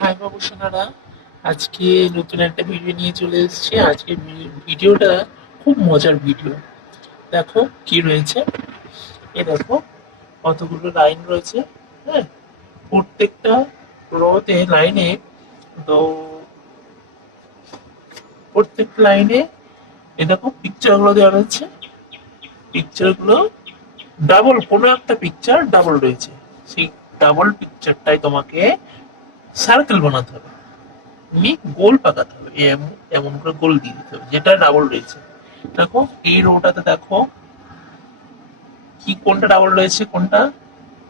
High বাবু সোনারা, আজকে নতুন একটা ভিডিও নিয়ে চলে এসেছি। আজকে ভিডিওটা খুব মজার ভিডিও। দেখো কি রয়েছে, এ দেখো কতগুলো লাইন রয়েছে। হ্যাঁ, প্রত্যেকটা রোতে লাইনে, তো প্রত্যেক লাইনে এ দেখো পিকচার গুলো দেওয়া রয়েছে। পিকচার গুলো ডাবল, কোনো একটা পিকচার ডাবল রয়েছে। সেই ডাবল পিকচারটাই তোমাকে সার্কেল বানাতে হবে, তুমি গোল পাকাতে হবে, এমন এমন করে গোল দিয়ে দিতে হবে যেটা ডাবল রয়েছে। দেখো এই রোটাতে দেখো কি কোনটা ডাবল রয়েছে, কোনটা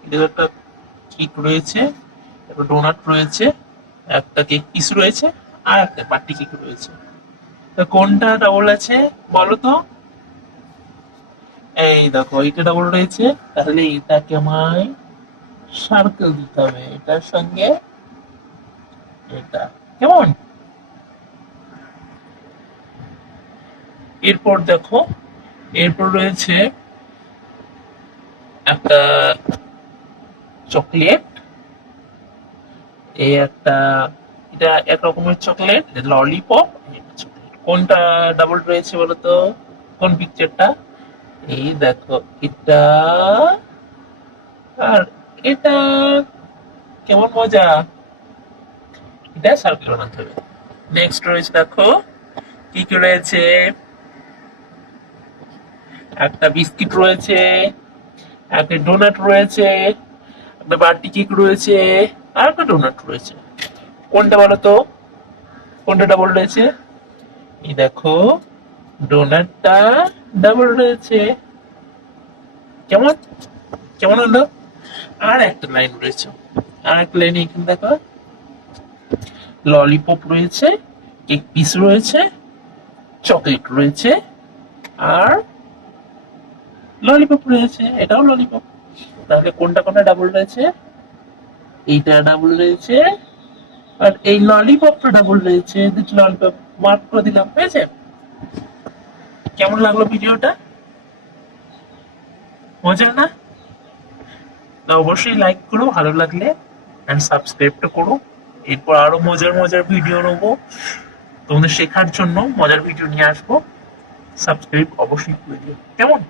এদের একটা কিক রয়েছে, একটা ডোনাট রয়েছে, একটা কেক পিস রয়েছে, আর একটা পার্টি কেক রয়েছে। তো কোনটা ডাবল আছে বলো তো? এই দেখো এইটা ডাবল রয়েছে, তাহলে এটাকে আমায় সার্কেল দিতে হবে এটার সঙ্গে এটা। কেমন? এরপর দেখো, এরপর রয়েছে একটা চকলেট, এই একটা, এটা এক রকমের চকলেট, ললিপপ। কোনটা ডাবল রয়েছে বলতো? কোন পিকচারটা? এই দেখো এটা আর এটা। কেমন মজা! এটা সার্কেল বানাতে হবে। নেক্সট রয়েছে দেখো কি কি রয়েছে, একটা বিস্কিট রয়েছে, একটা ডোনাট রয়েছে, একটা বার্থডে কেক রয়েছে, আর একটা ডোনাট রয়েছে। কোনটা বলো তো? কোনটা ডাবল রয়েছে? এই দেখো ডোনাটটা ডাবল রয়েছে। কেমন? কেমন হলো? আর একটা লাইন রয়েছে, আর একটা লাইন এখানে দেখো ললিপপ রয়েছে, কেক পিস রয়েছে, চকলেট রয়েছে, আর ললিপপ রয়েছে, এটাও ললিপপ। তাহলে কোনটা কোনটা ডাবল রয়েছে? এইটা ডাবল রয়েছে, আর এই ললিপপটা ডাবল রয়েছে। দুটো ললিপপ মার্ক করে দিলাম, হয়েছে? কেমন লাগলো ভিডিওটা? মজা না? তো অবশ্যই লাইক করো ভালো লাগলে, এন্ড সাবস্ক্রাইবটা করো। এরপর আরো মজার মজার ভিডিও নেবো, তোমাদের শেখার জন্য মজার ভিডিও নিয়ে আসবো। সাবস্ক্রাইব অবশ্যই করে দিও, কেমন?